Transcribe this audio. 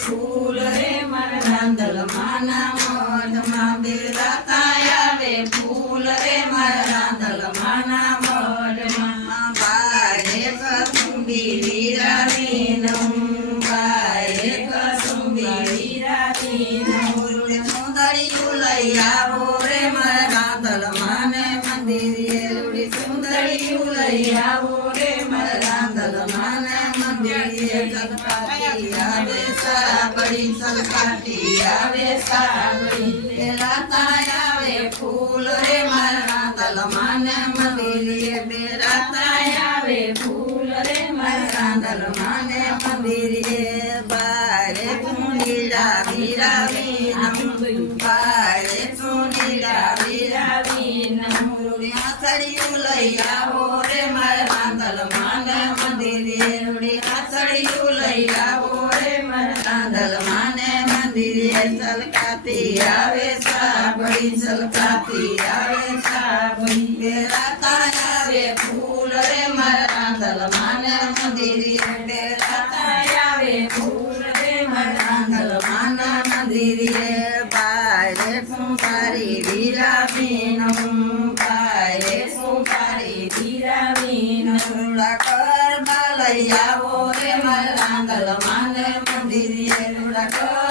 ફૂલ રે મારા રાંદલ માના મઢમાં બેરાતા આવે ફૂલ રે મારા રાંદલ માના મઢમાં બારે કસુંબી વીરાવીનું બારે કસુંબી વીરાવીનું સુંદરીયું લઈ આવો રે મારા રાંદલ માને મંદિરે સુંદરીયું લઈ આવો રે મારા રાંદલ માને મંદિરે ગણપતિ આવે સાબડી સલકાટી આવે સાબડી બેરાતા આવે ફૂલ રે મારા રાંદલ માને મંદિરે બેરાતા આવે ફૂલ રે મારા રાંદલ માને મંદિરે બારે સુનીલા વીરાવીનું બારે સુનીલા વીરાવીનું આસળિયું લઈ આવો રે મારા રાંદલ માને મંદિરે આસળિયું લઈ આવો રે મારા રાંદલ માને મંદિરે સલકાતી આવે સાબડી સલકાતી આવે સાબડી બેરાતા આવે ફૂલ રે મારા રાંદલ માને મંદિરે બેરાતા આવે ફૂલ રે મારા રાંદલ માના મંદિરે બારે સુંપારી વીરાવીનું બારે સુંપારી વીરાવીનું ગરબા લઈ આવો રે મારા રાંદલ માને મંદિરે ગરબા